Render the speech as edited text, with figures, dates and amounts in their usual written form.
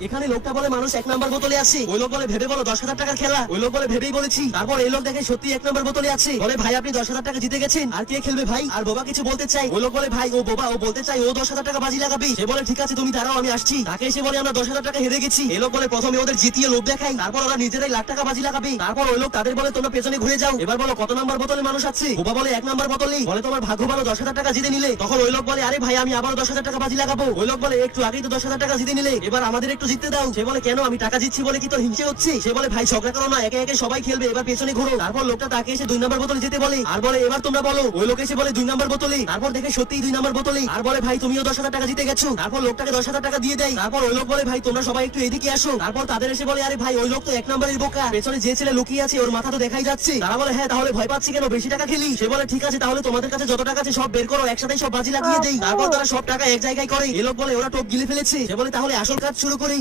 এখানে লোকটা বলে মানুষ 1 নাম্বার বোতলে আছে, ওই লোক বলে ভেবে বলো 10,000 টাকার খেলা, ওই লোক বলে ভেবেই বলেছি। তারপর এই লোক দেখে সত্যি 1 নাম্বার বোতলে আছে, বলে ভাই আপনি 10,000 টাকা জিতে গেছেন, আর কে খেলবে ভাই? আর বোবা কিছু বলতে চাই, ওই লোক বলে ভাই ও বোবা, ও বলতে চাই ও 10,000 টাকা বাজি লাগাবে। সে বলে ঠিক আছে তুমি দাঁড়াও আমি আসছি। তাকে এসে বলে আমরা 10,000 টাকা হেরে গেছি। এই লোক বলে প্রথমে ওদের জিতিয়ে লোভ দেখাই, তারপর ওরা নিজেরাই লাখ টাকা বাজি লাগাবে। তারপর ওই লোক তাদের বলে তোমরা পেছনে ঘুরে যাও, এবার বলো কত নাম্বার বোতলে মানুষ আছে? বোবা বলে 1 নাম্বার বোতলেই। বলে তোমার ভাগ্য ভালো 10,000 টাকা জিতে নিলে। তখন ওই লোক বলে আরে ভাই আমি আবার 10,000 টাকা বাজি লাগাবো। ওই লোক বলে একটু আগেই তো 10,000 টাকা জিতে নিলে, এবার আমাদের একটু জিততে দাও। সে বলে কেন, আমি টাকা জিতছি বলে কি তোর হিংসে হচ্ছে? সে বলে ভাই ঝগড়া করো না, একে একে সবাই খেলবে, এবার পেছনে ঘুরো। তারপর লোকটা তাকে এসে 2 নাম্বার বোতল যেতে বলে, আর বলে এবার তোমরা বলো। ওই লোক এসে বলে 2 নাম্বার বোতলে, তারপর দেখে সত্যিই 2 নাম্বার বোতলে, আর বলে ভাই তুমিও 10,000 টাকা জিতে গেছো। তারপর লোকটাকে 10,000 টাকা দিয়ে দেয়। তারপর ওই লোক বলে ভাই তোমরা সবাই একটু এদিকে আসো। তারপর তাদের এসে বলে আরে ভাই ওই লোক তো 1 নাম্বারের বোকা, পেছনে যে ছেলে লুকিয়ে আছে ওর মাথা তো দেখাই যাচ্ছে। তারা বলে হ্যাঁ তাহলে ভয় পাচ্ছি কেন, বেশি টাকা খেলি। সে বলে ঠিক আছে তাহলে তোমাদের কাছে যত টাকা আছে সব বের করো, একসাথে সব বাজি লাগিয়ে দেই। তারপর তারা সব টাকা এক জায়গায় করে। এই লোক বলে ওরা টোপ গিলে ফেলেছে। সে বলে তাহলে আসল কাজ শুরু করি।